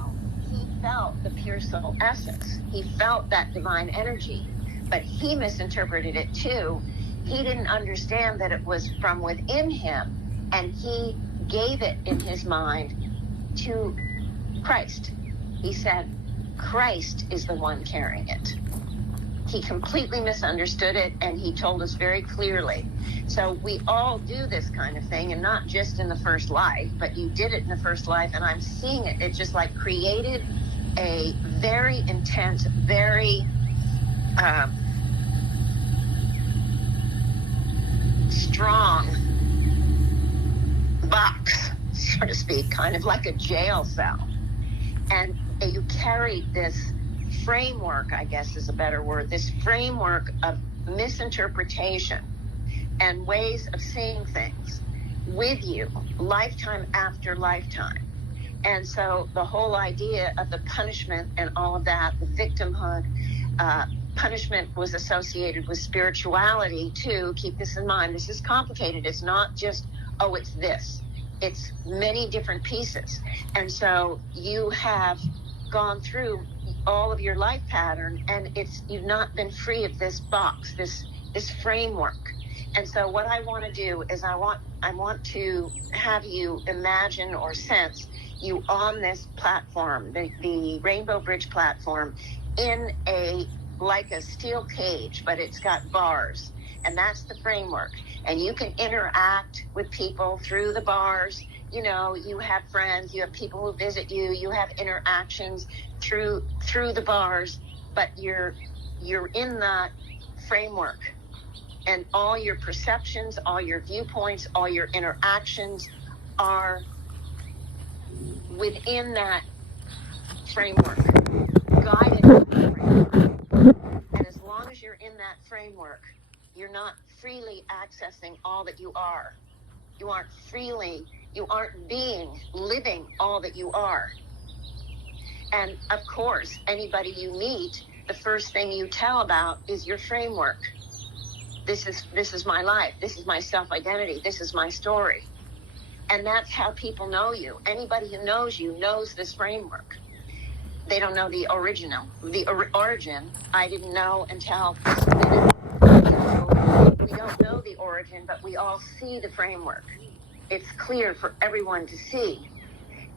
he felt the pure soul essence. He felt that divine energy, but he misinterpreted it too. He didn't understand that it was from within him, and he gave it in his mind to Christ. He said, Christ is the one carrying it. He completely misunderstood it, and he told us very clearly. So we all do this kind of thing, and not just in the first life, but you did it in the first life, and I'm seeing it. It just like created a very intense, very strong box, so to speak, kind of like a jail cell. And you carried this framework, I guess is a better word, this framework of misinterpretation and ways of seeing things with you lifetime after lifetime. And so the whole idea of the punishment and all of that, the victimhood, punishment was associated with spirituality too. Keep this in mind. This is complicated. It's not just, oh, it's this. It's many different pieces. And so you have gone through all of your life pattern, and you've not been free of this box, this framework. And so what I want to do is I want to have you imagine or sense you on this platform, the Rainbow Bridge platform, in like a steel cage, but it's got bars, and that's the framework. And you can interact with people through the bars. You know, you have friends, you have people who visit you, you have interactions through the bars, but you're in that framework, and all your perceptions, all your viewpoints, all your interactions are within that framework, guided by that framework. And as long as you're in that framework, you're not freely accessing all that you are. You aren't living all that you are. And of course, anybody you meet, the first thing you tell about is your framework. This is my life. This is my self-identity. This is my story. And that's how people know you. Anybody who knows you knows this framework. They don't know the origin. I didn't know until this minute. We don't know the origin, but we all see the framework. It's clear for everyone to see.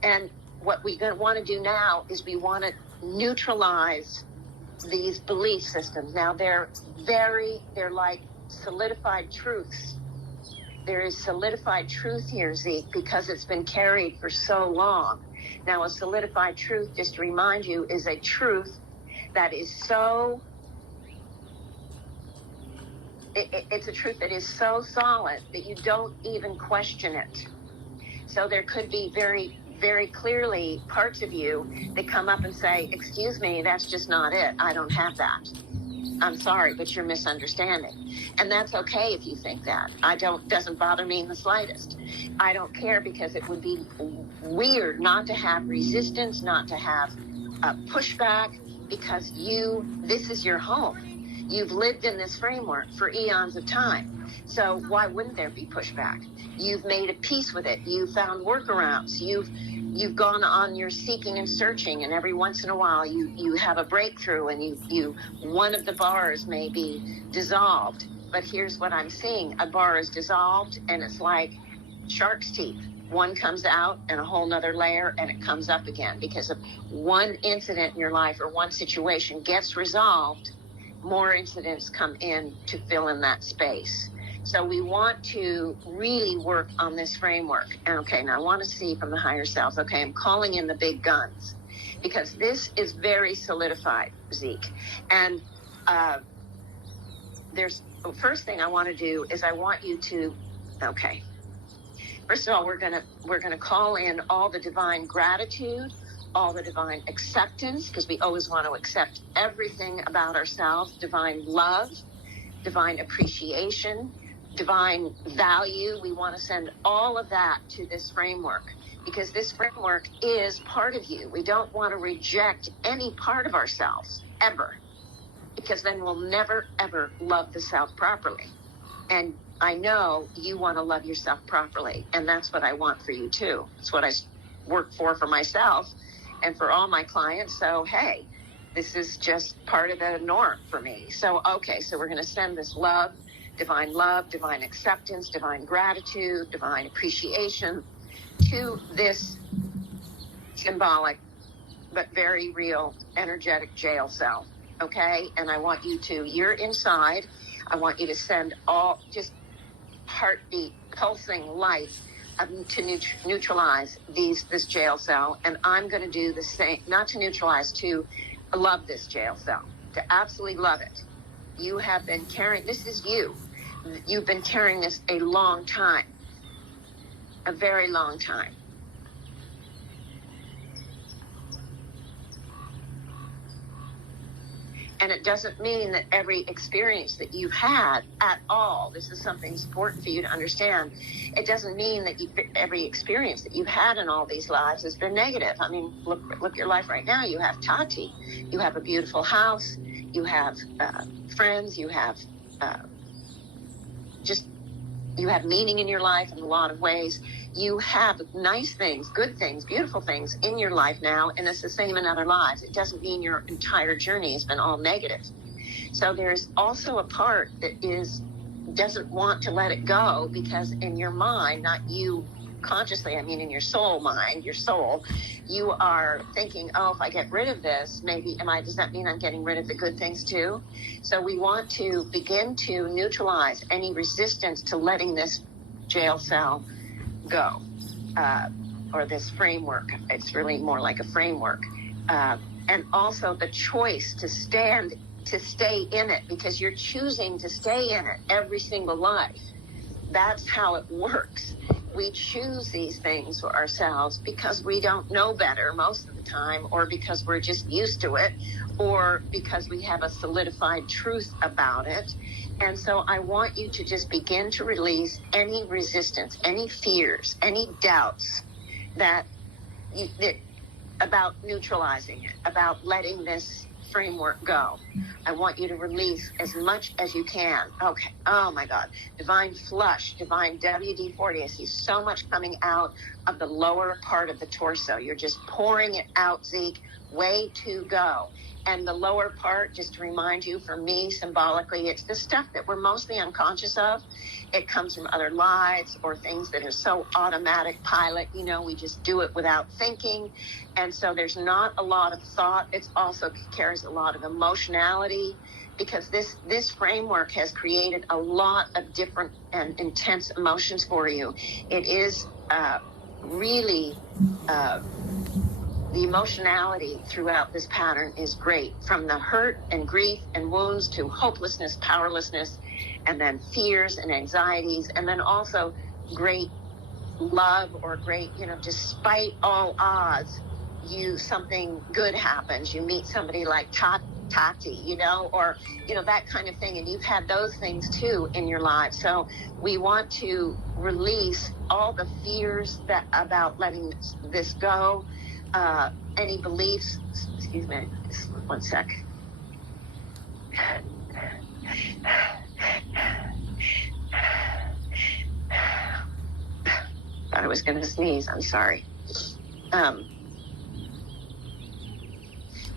And what we want to do now is we want to neutralize these belief systems. Now they're like solidified truths. There is solidified truth here, Zeke, because it's been carried for so long. Now, a solidified truth, just to remind you, is a truth that is so, it's a truth that is so solid that you don't even question it. So there could be very, very clearly parts of you that come up and say, excuse me, that's just not it. I don't have that. I'm sorry, but you're misunderstanding. And that's okay if you think that. Doesn't bother me in the slightest. I don't care, because it would be weird not to have resistance, not to have pushback, because this is your home. You've lived in this framework for eons of time. So why wouldn't there be pushback? You've made a peace with it. You've found workarounds. You've gone on your seeking and searching, and every once in a while you have a breakthrough, and one of the bars may be dissolved. But here's what I'm seeing. A bar is dissolved, and it's like shark's teeth. One comes out and a whole nother layer, and it comes up again, because of one incident in your life or one situation gets resolved, more incidents come in to fill in that space. So we want to really work on this framework. Okay, now I want to see from the higher selves. Okay, I'm calling in the big guns, because this is very solidified, Zeke. And the first thing I want to do is I want you to, okay, first of all, we're gonna call in all the divine gratitude, all the divine acceptance, because we always want to accept everything about ourselves, divine love, divine appreciation, divine value. We want to send all of that to this framework, because this framework is part of you. We don't want to reject any part of ourselves ever, because then we'll never, ever love the self properly. And I know you want to love yourself properly, and that's what I want for you too. It's what I work for myself and for all my clients. So, hey, this is just part of the norm for me. So, okay, so we're going to send this love, divine acceptance, divine gratitude, divine appreciation to this symbolic but very real energetic jail cell. Okay, and I want you to, you're inside. I want you to send all just heartbeat, pulsing life to neutralize this jail cell. And I'm going to do the same, not to neutralize, to love this jail cell, to absolutely love it. You have been carrying, this is you. You've been carrying this a long time, a very long time. And it doesn't mean that every experience that you've had at all, this is something important for you to understand, it doesn't mean that every experience that you've had in all these lives has been negative. I mean, look at your life right now. You have Tati. You have a beautiful house. You have friends. You have you have meaning in your life in a lot of ways. You have nice things, good things, beautiful things in your life now, and it's the same in other lives. It doesn't mean your entire journey has been all negative. So there's also a part that doesn't want to let it go, because in your mind, not you consciously, I mean in your soul mind, your soul, you are thinking, oh, if I get rid of this, maybe, does that mean I'm getting rid of the good things too? So we want to begin to neutralize any resistance to letting this jail cell go, or this framework. It's really more like a framework. And also the choice to stay in it, because you're choosing to stay in it every single life. That's how it works. We choose these things for ourselves because we don't know better most of the time, or because we're just used to it, or because we have a solidified truth about it. And so I want you to just begin to release any resistance, any fears, any doubts that about neutralizing it, about letting this framework go. I want you to release as much as you can. Okay. Oh my God. Divine flush, divine WD-40. I see so much coming out of the lower part of the torso. You're just pouring it out, Zeke. Way to go. And the lower part, just to remind you, for me, symbolically, it's the stuff that we're mostly unconscious of. It comes from other lives or things that are so automatic pilot, we just do it without thinking. And so there's not a lot of thought. It also carries a lot of emotionality, because this framework has created a lot of different and intense emotions for you. It is really... the emotionality throughout this pattern is great, from the hurt and grief and wounds to hopelessness, powerlessness, and then fears and anxieties, and then also great love, or great, despite all odds, something good happens. You meet somebody like Tati, you know, or, you know, that kind of thing. And you've had those things too in your life. So we want to release all the fears that about letting this go, any beliefs. Excuse me, just 1 sec. Thought I was going to sneeze. I'm sorry.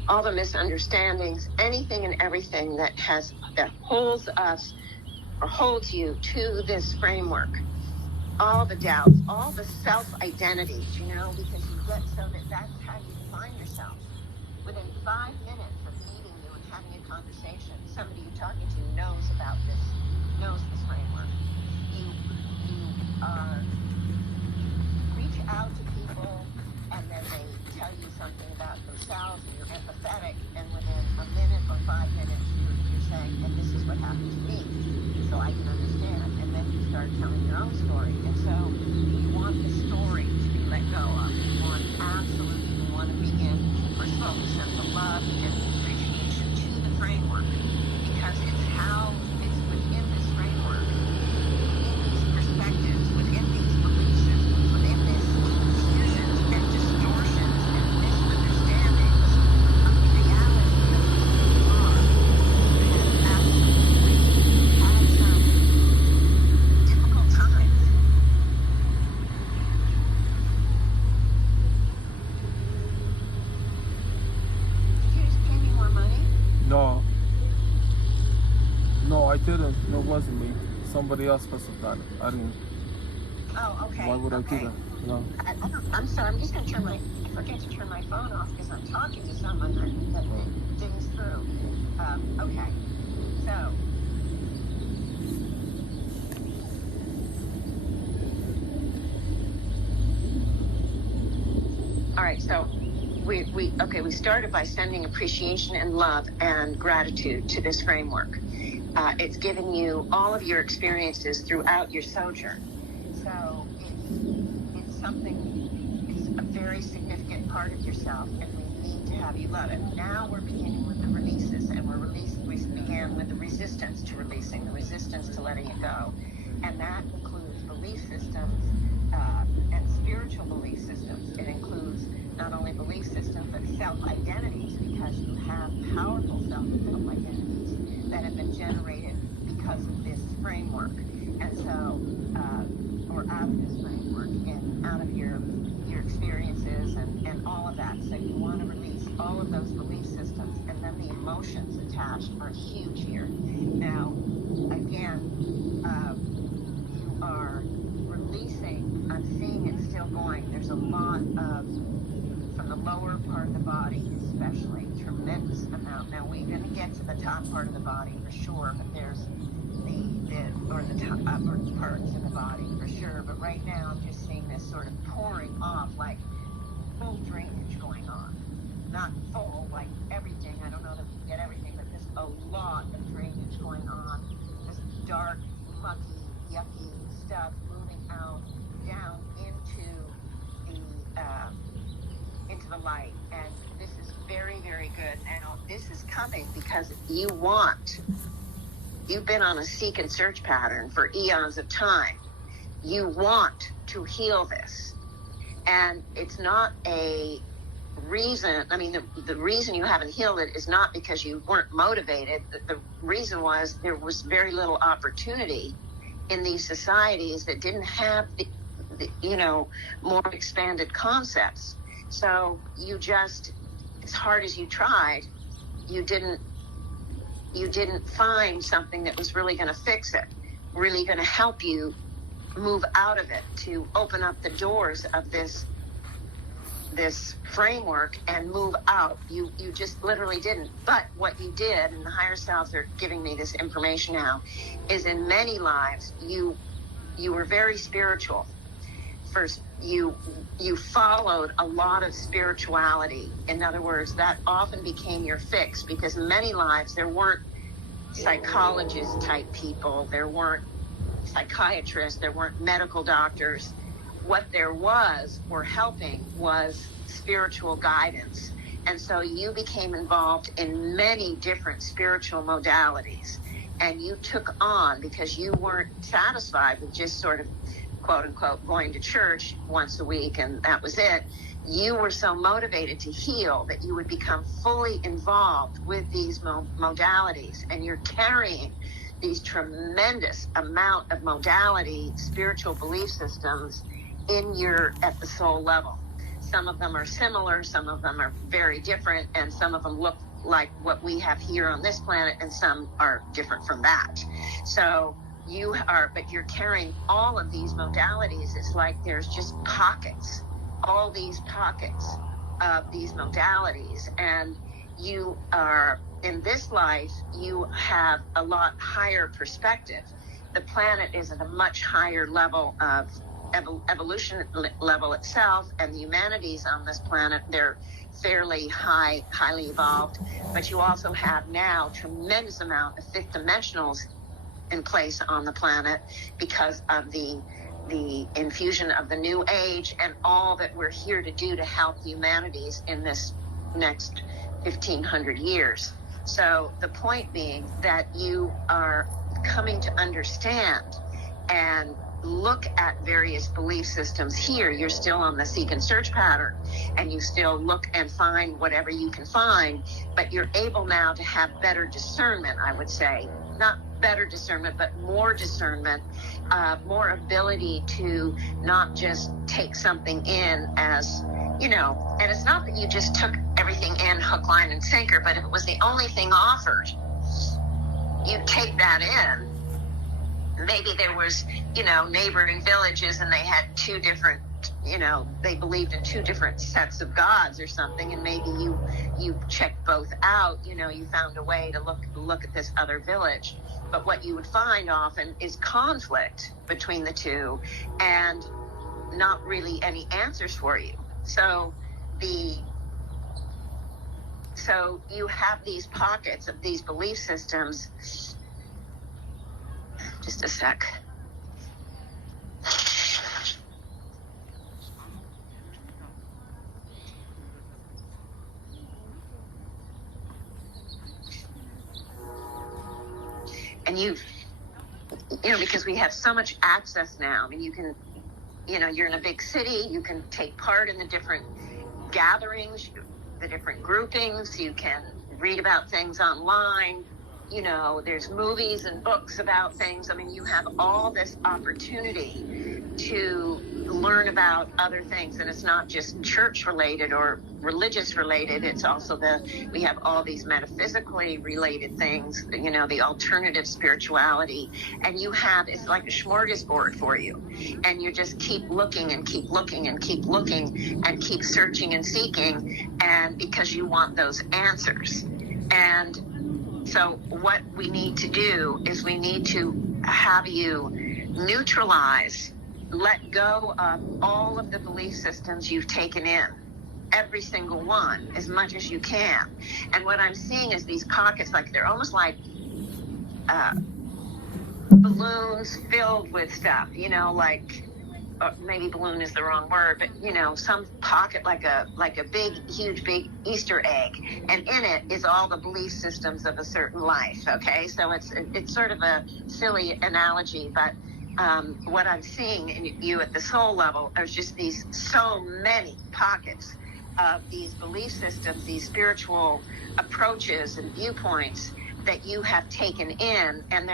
All the misunderstandings, anything and everything that holds us or holds you to this framework, all the doubts, all the self-identities, you know, because you get so that's how you define yourself. Within 5 minutes of meeting you and having a conversation, somebody you're talking to knows this framework. You reach out to people, and then they tell you something about themselves, and you're empathetic, and within a minute or 5 minutes, you're saying, and this is what happened to me, so I can understand. And then you start telling your own story. And so you want the story to be let go of. You want to begin to focus on the love and appreciation to the framework, because it's within this framework, in these perspectives, within these belief systems, within these confusions and distortions and misunderstandings of reality that we are, have absolutely had some difficult times. Did you just pay me more money? No, I didn't. No, it wasn't me. Somebody else must have done it. I didn't. Oh, okay. Why would I do that? No. I'm sorry. I'm just going to I forget to turn my phone off because I'm talking to someone that dings through. Okay. So. All right. So we started by sending appreciation and love and gratitude to this framework. It's given you all of your experiences throughout your sojourn. So it's a very significant part of yourself, and we need to have you love it. Now we're beginning with the releases, and we began with the resistance to releasing, the resistance to letting it go. And that includes belief systems and spiritual belief systems. It includes not only belief systems, but self-identities, because you have powerful self-identities that have been generated because of this framework. And so, or out of this framework and out of your experiences and all of that. So you want to release all of those belief systems, and then the emotions attached are huge here. Now, again, you are releasing, I'm seeing it still going. There's a lot of, from the lower part of the body especially, tremendous amount. Now we're going to get to the top part of the body for sure, but there's the top upper parts of the body for sure. But right now I'm just seeing this sort of pouring off, like full drainage going on. Not full, like everything. I don't know that we can get everything, but there's a lot of drainage going on. This dark, mucky, yucky stuff moving out down into the light. And this is very, very good. Now, this is coming because you've been on a seek and search pattern for eons of time. You want to heal this. And it's not a reason, I mean, the reason you haven't healed it is not because you weren't motivated. The reason was there was very little opportunity in these societies that didn't have the more expanded concepts. So you just, as hard as you tried, you didn't find something that was really going to fix it, really going to help you move out of it, to open up the doors of this framework and move out. You just literally didn't. But what you did, and the higher selves are giving me this information now, is in many lives you were very spiritual. First, you followed a lot of spirituality. In other words, that often became your fix, because in many lives there weren't psychologist type people, there weren't psychiatrists, there weren't medical doctors. What there was helping was spiritual guidance. And so you became involved in many different spiritual modalities. And you took on, because you weren't satisfied with just sort of, quote unquote, going to church once a week and that was it. You were so motivated to heal that you would become fully involved with these modalities. And you're carrying these tremendous amount of modality, spiritual belief systems at the soul level. Some of them are similar, some of them are very different, and some of them look like what we have here on this planet, and some are different from that. So but you're carrying all of these modalities. It's like there's just pockets, all these pockets of these modalities. And you are, in this life, you have a lot higher perspective. The planet is at a much higher level of evolution level itself, and the humanities on this planet, they're fairly highly evolved. But you also have now tremendous amount of fifth dimensionals in place on the planet because of the infusion of the new age and all that we're here to do to help the humanities in this next 1500 years. So the point being that you are coming to understand and look at various belief systems here. You're still on the seek and search pattern, and you still look and find whatever you can find, but you're able now to have better discernment, I would say. Not better discernment, but more discernment, more ability to not just take something in as, and it's not that you just took everything in hook, line, and sinker, but if it was the only thing offered, you'd take that in. Maybe there was, neighboring villages and they had two different, they believed in two different sets of gods or something, and maybe you checked both out, you found a way to look at this other village. But what you would find often is conflict between the two and not really any answers for you. So you have these pockets of these belief systems. Just a sec. And because we have so much access now. I mean, you can, you're in a big city, you can take part in the different gatherings, the different groupings, you can read about things online. There's movies and books about things. I mean, you have all this opportunity to learn about other things, and it's not just church related or religious related. It's also we have all these metaphysically related things, the alternative spirituality, and it's like a smorgasbord for you, and you just keep looking and keep looking and keep looking and keep searching and seeking, and because you want those answers. And so what we need to do is we need to have you neutralize, let go of all of the belief systems you've taken in, every single one, as much as you can. And what I'm seeing is these pockets, like they're almost like balloons filled with stuff, maybe balloon is the wrong word, but some pocket like a huge big Easter egg, and in it is all the belief systems of a certain life. Okay, so it's sort of a silly analogy, but what I'm seeing in you at the soul level are just these so many pockets of these belief systems, these spiritual approaches and viewpoints that you have taken in, and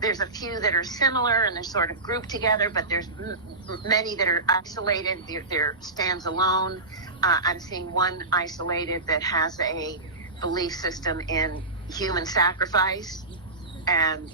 there's a few that are similar and they're sort of grouped together, but there's many that are isolated. They're stands alone. I'm seeing one isolated that has a belief system in human sacrifice, and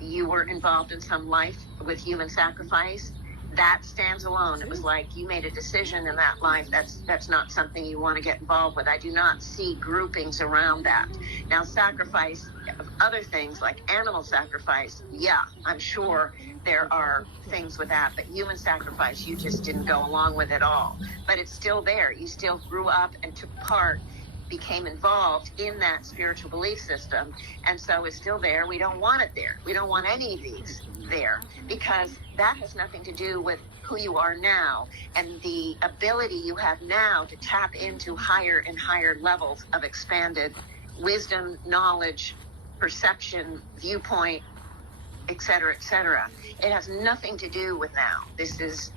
you were involved in some life with human sacrifice. That stands alone. It was like you made a decision in that life. That's not something you want to get involved with. I do not see groupings around that. Now, sacrifice of other things like animal sacrifice, yeah, I'm sure there are things with that, but human sacrifice, you just didn't go along with it all. But it's still there. You still grew up and took part, became involved in that spiritual belief system, and so it's still there. We don't want it there. We don't want any of these there, because that has nothing to do with who you are now and the ability you have now to tap into higher and higher levels of expanded wisdom, knowledge, perception, viewpoint, et cetera, et cetera. It has nothing to do with now. This is